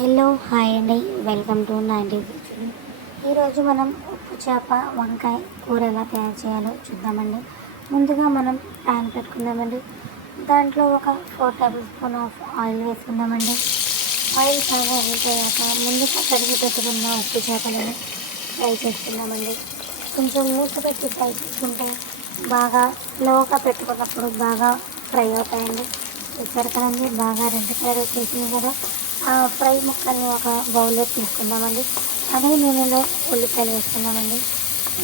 Hello hi అండి, welcome to 90 kitchen. ఈరోజు మనం ఉప్పు చేప వంకాయ కూర ఎలా తయారు చేయాలో చూద్దామండి. ముందుగా మనం ప్యాన్ పెట్టుకుందామండి. దాంట్లో ఒక 4 టేబుల్ స్పూన్ ఆఫ్ ఆయిల్ వేసుకుందామండి. ఆయిల్ బాగా హీట్ అయ్యాక ముందుగా కడిగి పెట్టుకున్న ఉప్పు చేపలను ఫ్రై చేసుకుందామండి. కొంచెం మూత పెట్టి ఫ్రై చేసుకుంటే బాగా స్లోగా పెట్టుకున్నప్పుడు బాగా ఫ్రై అవుతాయండి. చూసారు కదండి, బాగా రెడ్ కలర్ వచ్చేసింది కదా. ఆ ఫ్రై ముక్కల్ని ఒక బౌల్లో తీసుకుందామండి. అదే నూనెలో ఉల్లిపాయలు వేసుకుందామండి.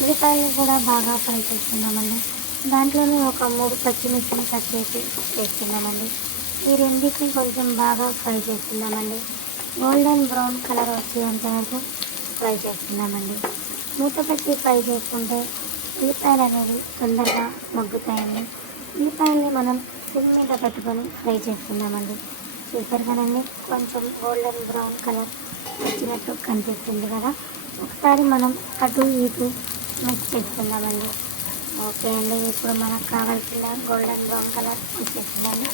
ఉల్లిపాయలు కూడా బాగా ఫ్రై చేసుకుందామండి. దాంట్లోనే ఒక 3 పచ్చిమిర్చిని కట్ చేసి వేసుకుందామండి. ఈ రెండింటిని కొంచెం బాగా ఫ్రై చేసుకుందామండి. గోల్డెన్ బ్రౌన్ కలర్ వచ్చేంత వరకు ఫ్రై చేసుకుందామండి. మూత పెట్టి ఫ్రై చేసుకుంటే ఉల్లిపాయలు అనేవి తొందరగా మగ్గుతాయండి. ఉల్లిపాయల్ని మనం సిమ్ మీద పెట్టుకొని ఫ్రై చేసుకుందామండి. చూసారు కదండి, కొంచెం గోల్డెన్ బ్రౌన్ కలర్ వచ్చినట్టు కనిపిస్తుంది కదా. ఒకసారి మనం అటు ఇటు మిక్స్ చేసుకుందామండి. ఓకే అండి, ఇప్పుడు మనకు కావాల్సిన గోల్డెన్ బ్రౌన్ కలర్ వచ్చేసిందండి.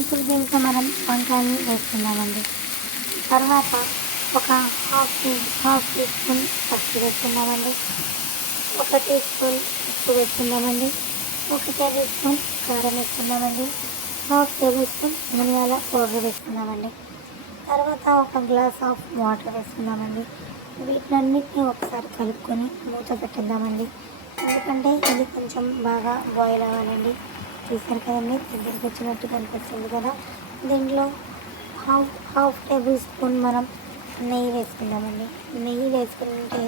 ఇప్పుడు దీంట్లో మనం వంకాయని వేసుకుందామండి. తర్వాత ఒక హాఫ్ టీ స్పూన్ పసుపు వేసుకుందామండి. 1 టీ స్పూన్ ఉప్పు వేసుకుందామండి. 1 టేబుల్ స్పూన్ కారం వేసుకుందామండి. హాఫ్ టేబుల్ స్పూన్ ధనియాల పౌడర్ వేసుకుందామండి. తర్వాత ఒక గ్లాస్ ఆఫ్ వాటర్ వేసుకుందామండి. వీటన్నిటిని ఒకసారి కలుపుకొని మూత పెట్టేద్దామండి. ఎందుకంటే ఇది కొంచెం బాగా బాయిల్ అవ్వాలండి. చూసారు కదండి, దగ్గరికి వచ్చినట్టు కనిపిస్తుంది కదా. దీంట్లో హాఫ్ టేబుల్ స్పూన్ మనం నెయ్యి వేసుకుందామండి. నెయ్యి వేసుకుంటే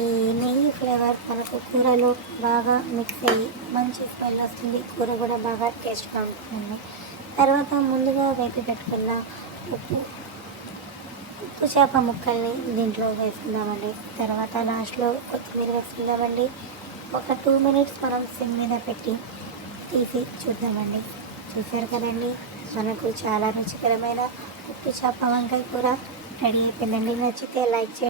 ఈ నెయ్యి ఫ్లేవర్ మనకు కూరలో బాగా మిక్స్ అయ్యి మంచి స్మెల్ వస్తుంది. కూర కూడా బాగా టేస్ట్గా ఉంటుందండి. తర్వాత ముందుగా వేపి పెట్టుకున్న ఉప్పు చేప ముక్కల్ని దీంట్లో వేసుకుందామండి. తర్వాత లాస్ట్లో కొత్తిమీర వేసుకుందామండి. ఒక 2 మినిట్స్ మనం సిమ్ మీద పెట్టి తీసి చూద్దామండి. చూసారు కదండి, మనకు చాలా రుచికరమైన ఉప్పు చేప వంకాయ కూర రెడీ అయిపోయిందండి. నచ్చితే లైక్ చేయండి.